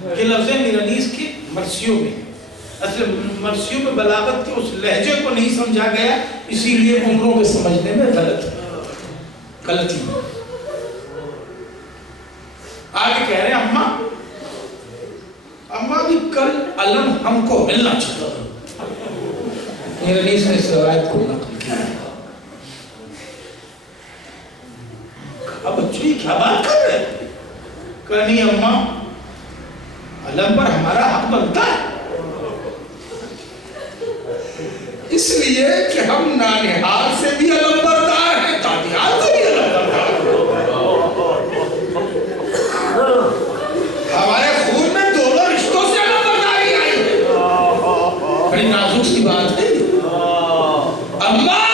کہ لفظ میرانیس کی مرثیوں میں اصل مرثیوں میں بلاغت کے اس لہجے کو نہیں سمجھا گیا، اسی لیے عمروں کے سمجھنے میں غلطی۔ آگے کہہ رہے ہیں اماں بھی کل علم ہم کو ملنا چاہتا تھا۔ میرانیس نے اس روایت کو نقل کیا۔ اب بچوں یہ کیا بات کر رہے ہیں؟ کہ نہیں اماں، علم پر ہمارا حق بنتا ہے، اس لیے کہ ہم نانہار سے بھی علم بردار ہیں، دادیال سے بھی علم بردار ہیں، ہمارے خون میں دونوں رشتوں سے علم برداری آئی ہے۔ بڑی نازک سی بات ہے۔ اماں،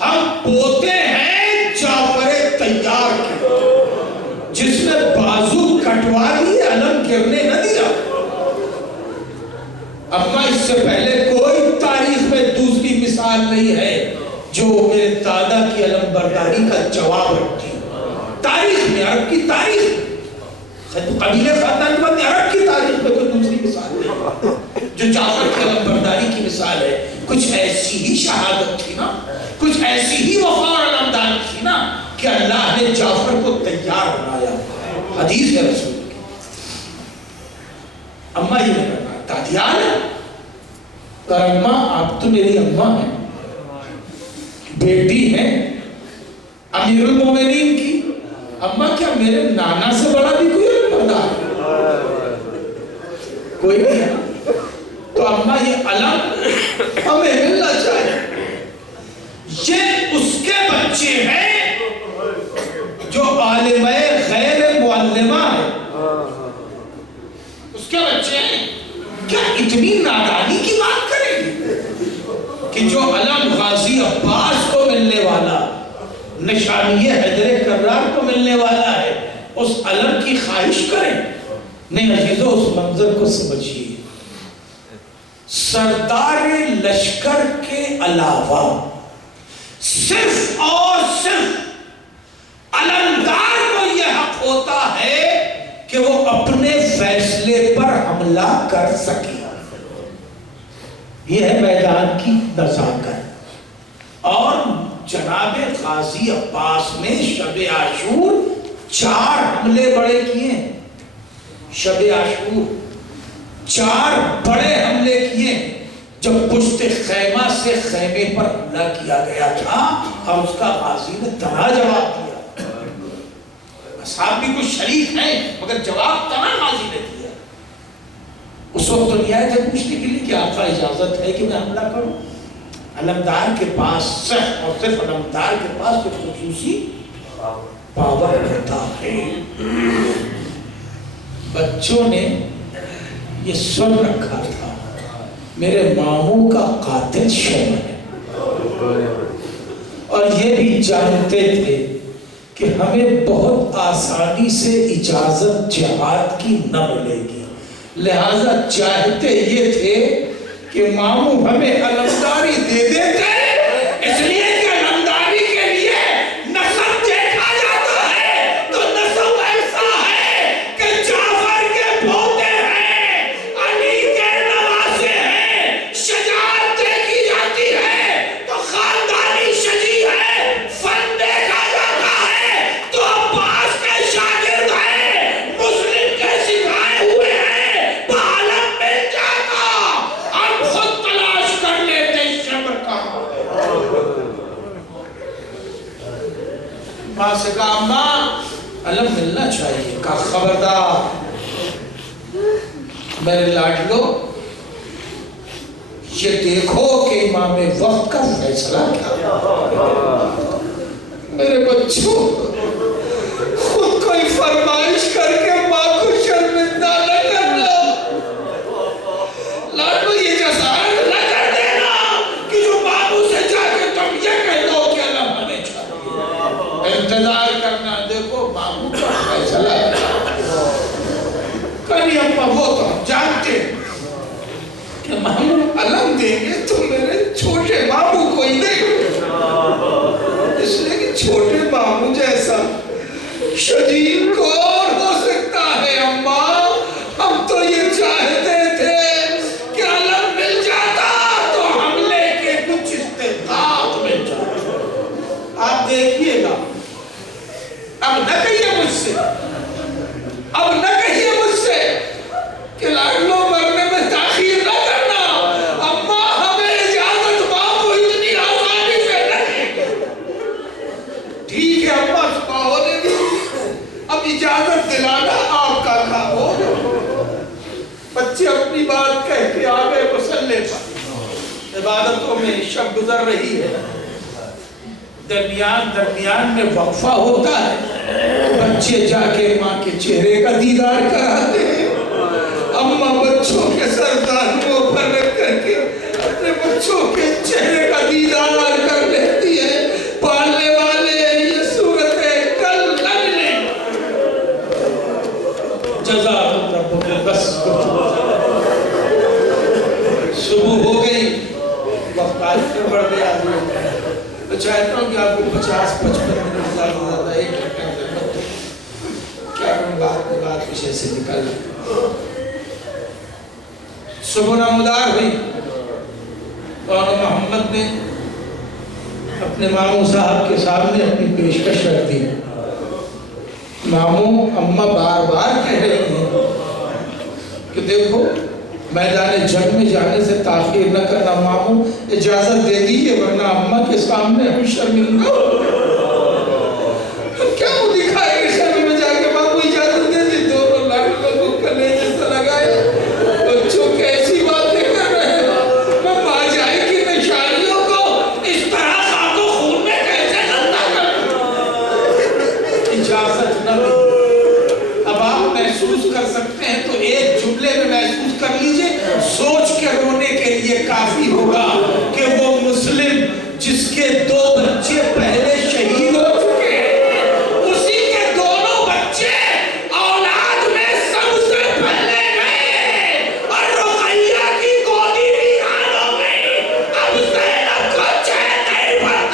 ہم پوتے ہیں جعفر تیار کے، جس نے بازو کٹوا دی، علم گرنے نہ دیا۔ اماں، اس سے پہلے کوئی تاریخ میں دوسری مثال نہیں ہے جو میرے دادا کی علم برداری کا جواب رکھتی۔ تاریخ میں، عرب کی تاریخ میں، قبیلے خاندان کے بعد عرب کی تاریخ میں کوئی دوسری مثال نہیں جو جعفر کی علم برداری کی مثال ہے۔ کچھ ایسی ہی شہادت تھی نا، کچھ ایسی ہی وفا اور علمداری تھی نا کہ اللہ نے جعفر کو تیار بنایا۔ حدیث ہے رسول کی۔ اماں یہ میرا دادیال ہے، اور اماں آپ تو میری اماں ہیں، بیٹی ہیں امیر المومنین کی۔ اماں، کیا میرے نانا سے بڑا بھی کوئی علم بردار ہے؟ کوئی نہیں ہے۔ تو اماں یہ علم ہمیں ملنا چاہیے۔ یہ اس کے بچے ہیں جو عالمہ غیر معلمہ ہے، اس کے بچے ہیں۔ کیا اتنی نادانی کی بات کریں گے کہ جو علم غازی عباس کو ملنے والا، نشانی حیدر کرار کو ملنے والا ہے، اس علم کی خواہش کریں؟ نہیں عزیزو، اس منظر کو سمجھیے۔ سردار لشکر کے علاوہ صرف اور صرف علمدار کو یہ حق ہوتا ہے کہ وہ اپنے فیصلے پر حملہ کر سکے۔ یہ ہے میدان کی نزاکت۔ اور جناب غازی عباس نے شب عاشور 4 حملے بڑے کیے ہیں۔ شب عاشور 4 بڑے حملے کیے، جب پشت خیمہ سے خیمے پر حملہ کیا گیا تھا اور اس کا غازی نے تنا جواب دیا۔ اصحاب بھی کچھ شریک ہیں مگر جواب تنا غازی نے دیا۔ اس وقت تو نہیں آئے تھے پوچھنے کے لیے کہ آپ کا اجازت ہے کہ میں حملہ کروں؟ علمدار کے پاس صرف اور صرف علمدار کے پاس ایک خصوصی پاور ہوتا ہے۔ بچوں نے یہ سن رکھا تھا میرے ماموں کا قاتل شیبہ ہے، اور یہ بھی جانتے تھے کہ ہمیں بہت آسانی سے اجازت جہاد کی نہ ملے گی، لہذا چاہتے یہ تھے کہ ماموں ہمیں علمداری دے دیتے، اس لیے کہ علمداری کے لیے نسب دیکھا جاتا ہے، تو نسب ایسا ہے کہ جعفر کے پوتے ہیں، علی کے نواسے ہیں، شجاعت دیکھی جاتی ہے تو خاندانی شجی ہے، فن دیکھا جاتا ہے تو عباس کے شاگرد ہیں، مسلم کے سکھائے ہوئے ہیں، بعالم مل جاتا، ہم خود تلاش کر لیتے شبر کہاں۔ ماں سے کہا اماں علم ملنا چاہیے، کہا خبردار میرے لاڈلو، یہ دیکھو کہ امام وقت کا فیصلہ کیا۔ میرے بچوں، خود کوئی فرمائش کر کے ماں کو شرمندہ نہ کر لو۔ لاڈلو یہ جسارت نہ کر دینا کہ جو بابو سے جا کے تم یہ کہہ دو کہ علم ہمیں چاہیے۔ انتظار کرنا، دیکھو بابو کا فیصلہ ہے۔ کبھی اپا وہ تو ہم جانتے کہ ماموں علم دیں گے تو میرے چھوٹے ماموں کو ہی دیں گے، اس لیے کہ چھوٹے ماموں جیسا شجیع کون ہو سکتا ہے اماں؟ بچے اپنی بات کہہ کے آ گئے مصلی پر، عبادتوں میں شب گزر رہی ہے، درمیان میں وقفہ ہوتا ہے، بچے جا کے ماں کے چہرے کا دیدار کراتے ہیں، اماں بچوں کے سر دانوں پر رکھ کر کے اپنے بچوں کے چہرے کا دیدار کر لیتی ہے۔ پالنے والے یہ صورتیں کل لگنے جزاکم ربکم، بس صبح ہو گئی، وقت آج پر بڑھ گیا، میں چاہتا ہوں کہ آپ کو 50-55 منٹ زیادہ 1 گھنٹے کیا کروں، بات پیچھے سے نکل صبح نمودار ہوئی اور محمد نے اپنے ماموں صاحب کے سامنے اپنی پیشکش رکھ دی۔ ماموں اماں بار بار کہہ رہی ہیں کہ دیکھو میدان جنگ میں جانے سے تاخیر نہ کرنا، ماموں اجازت دے دیجیے ورنہ اماں کے سامنے ہم شرمندہ کیا وہ دکھائے گے خیمے میں جا کے، ماموں اجازت دے دی، دونوں لاکھوں کو کلیجے سے لگائے، بچوں کیسی باتیں کر رہے ہیں، میں ماجائی کی نشانیوں کو اس طرح خاک و خون میں کیسے گندہ کروں، اجازت نہ دی۔ اب آپ محسوس کر سکتے ہیں تو ایک جملے میں محسوس کر لیجئے، سوچ کے رونے کے لیے کافی ہوگا کہ وہ مسلم جس کے 2 بچے پہلے شہید ہو چکے ہیں، اسی کے دونوں بچے اولاد میں سب سے پہلے گئے اور رقیہ کی گودی ویران ہو گئی، اب زینب کو چین نہیں پڑتا۔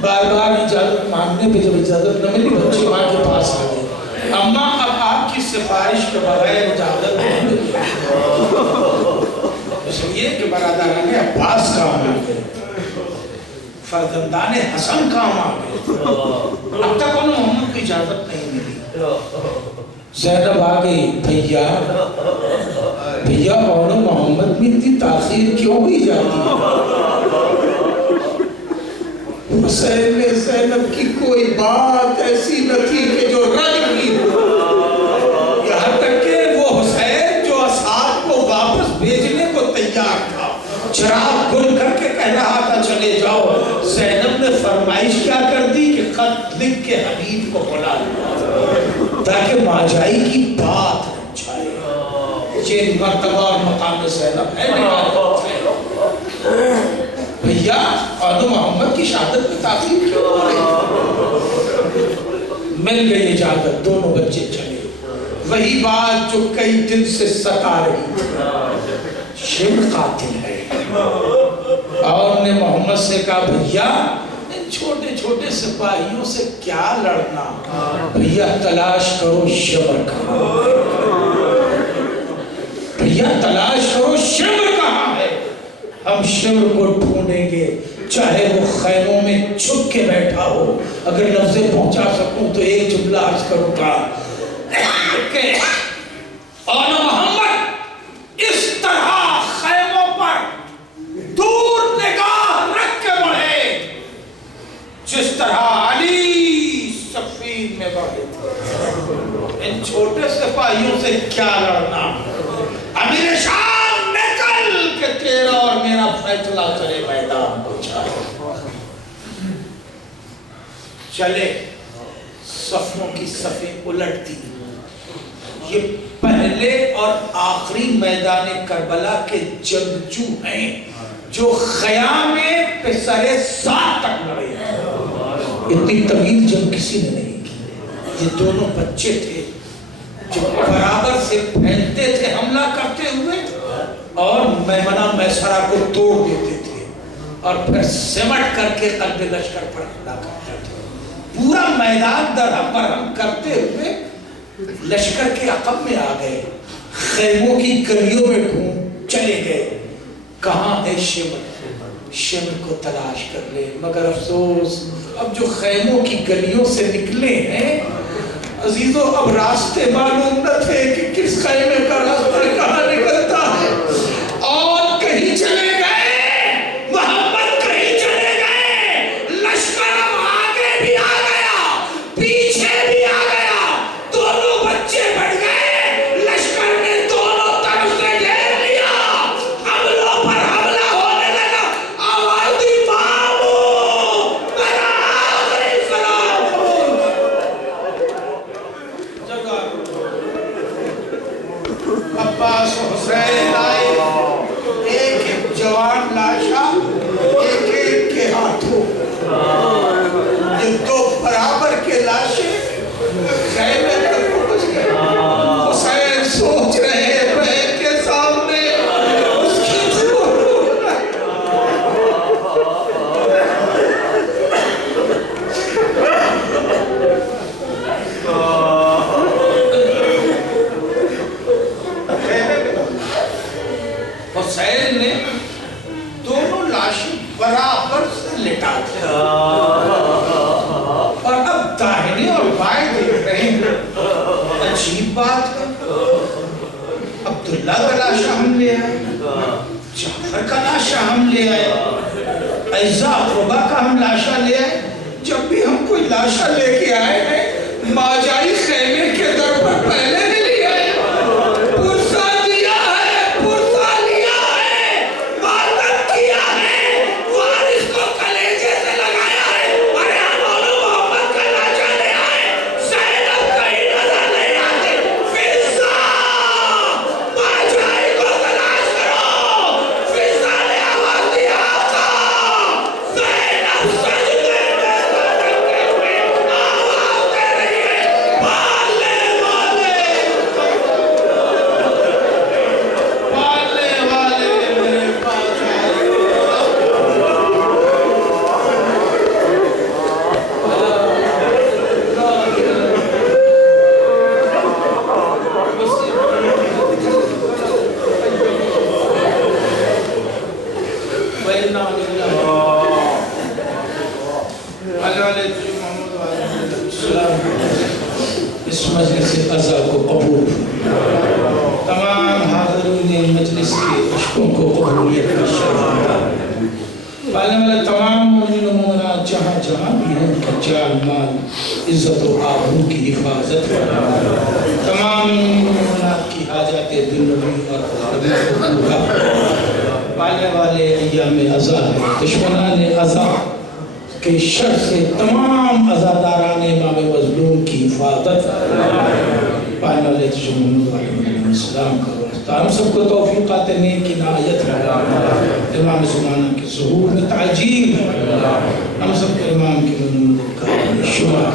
بار بار اجازت مانگنے پہ جب اجازت نہ ملی، بچے ماں کے پاس آ گئے، اماں اب آپ کی سفارش کے بغیر اجازت نہیں ملی، اس لیے کہ برادران عباس کام آ گئے، فرزندان حسن کام آ گئے، اب تک انہوں محمد کو اجازت نہیں ملی۔ زینب آ گئی، بھیا اور محمد میں اتنی تاخیر کیوں ہوئی جاتی ہے؟ حسین میں زینب کی کوئی بات ایسی نہ تھی کہ جو رد کی ہو، یہاں تک کہ وہ حسین جو اصحاب کو واپس بھیجنے کو تیار تھا، چراغ گل کر کے کہہ رہا تھا چلے جاؤ، زینب نے فرمائش کیا کر دی کہ خط لکھ کے حبیب کو بلا لیا تاکہ ماجائی کی بات نہ جائے۔ یہ مرتبہ اور مقام زینب ہے بھیا، اور محمد کی شہادت میں تاخیر کیوں ہو رہی؟ مل گئی اجازت، دونوں بچے چلے، وہی بات جو کئی دن سے ستا رہی، شمر قاتل ہے، اور نے محمد سے کہا بھیا ان چھوٹے چھوٹے سپاہیوں سے کیا لڑنا، بھیا تلاش کرو شمر کہاں، بھیا تلاش کرو شمر کہاں ہے، ہم شمر کو ڈھونڈیں گے، چاہے وہ خیموں میں چھپ کے بیٹھا ہو۔ اگر لفظیں پہنچا سکوں تو ایک جملہ عرض کروں گا کہ اور محمد اس طرح خیموں پر دور نگاہ رکھ کے بڑھے جس طرح علی صفین میں بڑھے تھے، ان چھوٹے سپاہیوں سے کیا لڑنا، امیر شام نکل کہ تیرا اور میرا فیصلہ چلے میدان کو چلے۔ صفوں کی صفیں الٹ دی، یہ پہلے اور آخری میدان کربلا کے جنگجو ہیں جو خیام پسر سات تک لڑے ہیں، اتنی طویل جنگ کسی نے نہیں کی۔ یہ دونوں بچے تھے جو برابر سے پھیلتے تھے حملہ کرتے ہوئے اور میمنہ میسرہ کو توڑ دیتے تھے اور پھر سمٹ کر کے قلب لشکر پر حملہ کرتے تھے، پورا میدان درہم برہم کرتے ہوئے لشکر کے عقب میں آ گئے، خیموں کی گلیوں میں گھوم چلے گئے، کہاں ہے شمر، شمر کو تلاش کر لے، مگر افسوس اب جو خیموں کی گلیوں سے نکلے ہیں عزیزوں اب راستے معلوم نہ تھے کہ کس خیمے کا راستہ کہاں نکلتا ہے، اور کہیں چلے گئے، محمد کہیں چلے گئے، لشکر اب آگے بھی آ گیا پیچھے بھی آ گیا، دونوں بچے بڑھ گئے، لشکر نے دونوں طرف سے گھیر لیا، حملوں پر حملہ ہونے لگا، آواز دی مامو میرا آخری سلام جگہ عباس و حسین آئے، ایک ایک جوان لاشا ایک ایک کے ہاتھوں، یہ دو برابر کے لاشیں خیمے تک پہنچ گئے۔ حسین سوچ رہے بہن کے سامنے اس کی چھوڑ حسین نے دونوں لاشیں برابر سے لٹا دی اور اب داہنے اور بائیں دیکھ رہے ہیں۔ عجیب بات ہے، عبداللہ کا لاشا ہم لے آئے، جعفر کا لاشا ہم لے آئے، اعزا اقربا کا ہم لاشا لے آئے۔ جب بھی ہم کوئی لاشا لے کے آئے ہیں، ماجائی خیمے کے در پر پہلے نہیں لے آئے، پرسہ دیا ہے، پرسہ لیا ہے، ماتم کیا ہے، وارث کو کلیجے سے لگایا ہے، ارے ہمارا محمد کا لاشا لے آئے، زینب کہیں نظر نہیں آتے، فضہ ماجائی کو تلاش کرو، فضہ نے آواز دیا آقا، زینب سجدے میں لٹکے ہوئے آواز دے رہی ہے، پالنے والے میرے پاس آئے۔ اس مجلس عزا کو قبول، تمام حاضرین مجلس کے عشقوں کو قبولیت کا شرف، پالنے والے تمام مومنین و مومنات جہاں جہاں بھی ہیں، ان کا جان مال عزت و آبرو کی حفاظت، تمام مومنات کی حاجات دنیاوی اور آخروی کو پورا، پالنے والے ایام عزا ہے، دشمنان عزا کے شر سے تمام عزاداران امام مظلوم کی حفاظت، پالنے والے محمد علیہ السلام کا واسطہ، ہم سب کو توفیقات نیک کی نہایت رہا، امام زمانہ کے ظہور میں تعجیل، ہم سب کو امام کی منت کا شمار